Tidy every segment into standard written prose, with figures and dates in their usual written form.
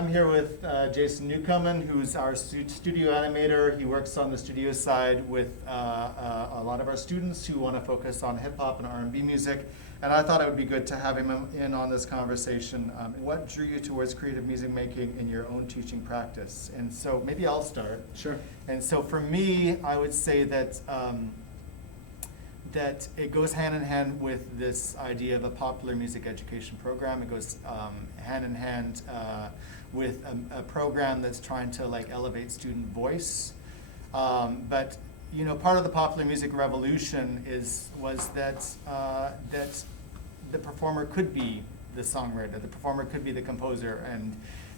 I'm here with Jason Newcomen, who's our studio animator. He works on the studio side with a lot of our students who want to focus on hip hop and R&B music. And I thought it would be good to have him in on this conversation. What drew you towards creative music making in your own teaching practice? And so maybe I'll start. Sure. And so for me, I would say that that it goes hand in hand with this idea of a popular music education program. It goes hand in hand with a program that's trying to elevate student voice. But you know, part of the popular music revolution was that the performer could be the songwriter, the performer could be the composer,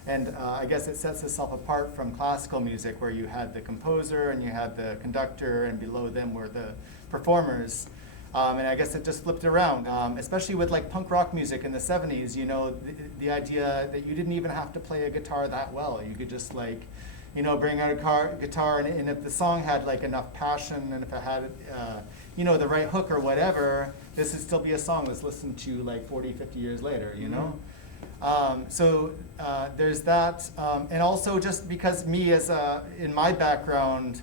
and I guess it sets itself apart from classical music, where you had the composer and you had the conductor, and below them were the performers. And I guess it just flipped around, especially with punk rock music in the 70s. You know, the idea that you didn't even have to play a guitar that well. You could just bring out a guitar, and if the song had enough passion, and if it had the right hook or whatever, this would still be a song that's listened to 40, 50 years later, you know? So there's that, and also just because me in my background,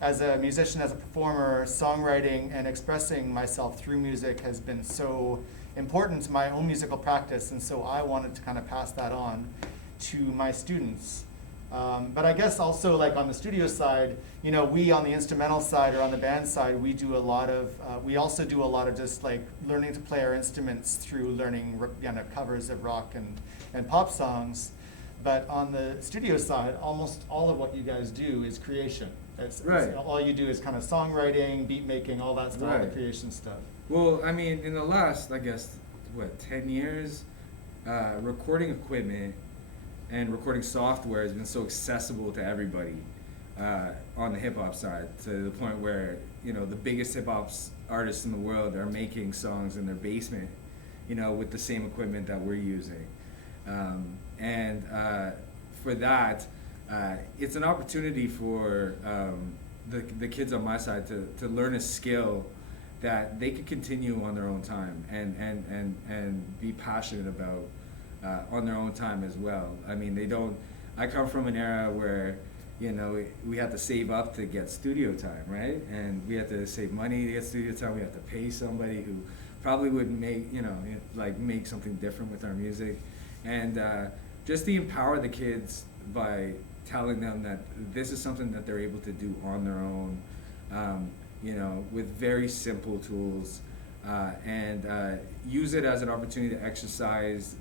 as a musician, as a performer, songwriting and expressing myself through music has been so important to my own musical practice, and so I wanted to kind of pass that on to my students. But I guess also on the studio side, you know, we on the instrumental side or on the band side, we also do a lot of just learning to play our instruments through learning covers of rock and pop songs. But on the studio side, almost all of what you guys do is creation. Right. All you do is kind of songwriting, beat making, all that stuff, all the creation stuff. Well, I mean, in the last, 10 years, recording equipment and recording software has been so accessible to everybody on the hip hop side, to the point where, you know, the biggest hip hop artists in the world are making songs in their basement, you know, with the same equipment that we're using. And for that, it's an opportunity for the kids on my side to learn a skill that they could continue on their own time and be passionate about on their own time as well. I mean, I come from an era where, you know, we had to save up to get studio time, right? And we had to save money to get studio time. We had to pay somebody who probably would make something different with our music. And just to empower the kids by telling them that this is something that they're able to do on their own, you know, with very simple tools, and use it as an opportunity to exercise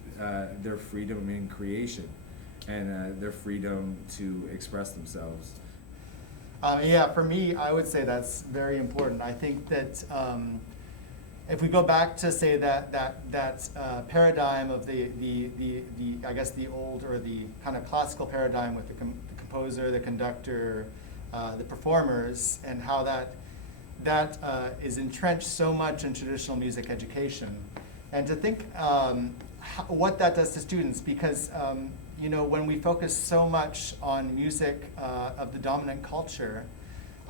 their freedom in creation and their freedom to express themselves. Yeah, for me, I would say that's very important. I think that if we go back to say that paradigm of the I guess the old or the kind of classical paradigm with the composer, the conductor, the performers, and how that is entrenched so much in traditional music education, and to think what that does to students, because you know, when we focus so much on music of the dominant culture,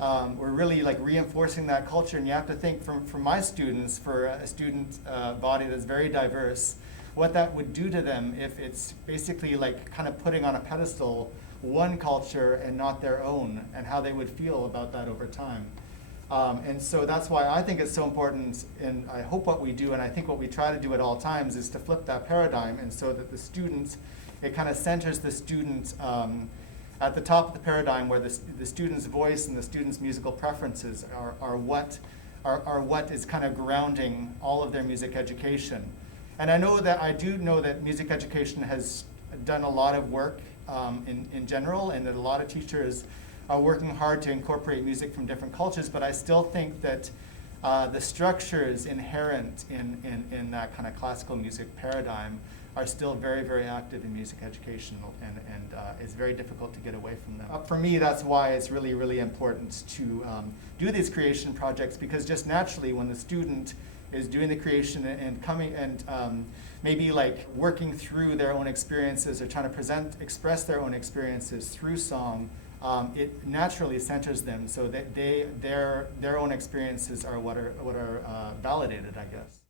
we're really reinforcing that culture. And you have to think from my students, for a student body that's very diverse, what that would do to them if it's basically kind of putting on a pedestal one culture and not their own, and how they would feel about that over time. And so that's why I think it's so important, and I hope what we do, and I think what we try to do at all times, is to flip that paradigm, and so that the student, it kind of centers the student at the top of the paradigm, where the student's voice and the student's musical preferences are what is kind of grounding all of their music education. And I do know that music education has done a lot of work in general, and that a lot of teachers are working hard to incorporate music from different cultures, but I still think that the structures inherent in that kind of classical music paradigm are still very, very active in music education, and it's very difficult to get away from them. For me, that's why it's really, really important to do these creation projects, because just naturally, when the student is doing the creation and coming and maybe working through their own experiences, or trying to express their own experiences through song, it naturally centers them, so that their own experiences are what are validated, I guess.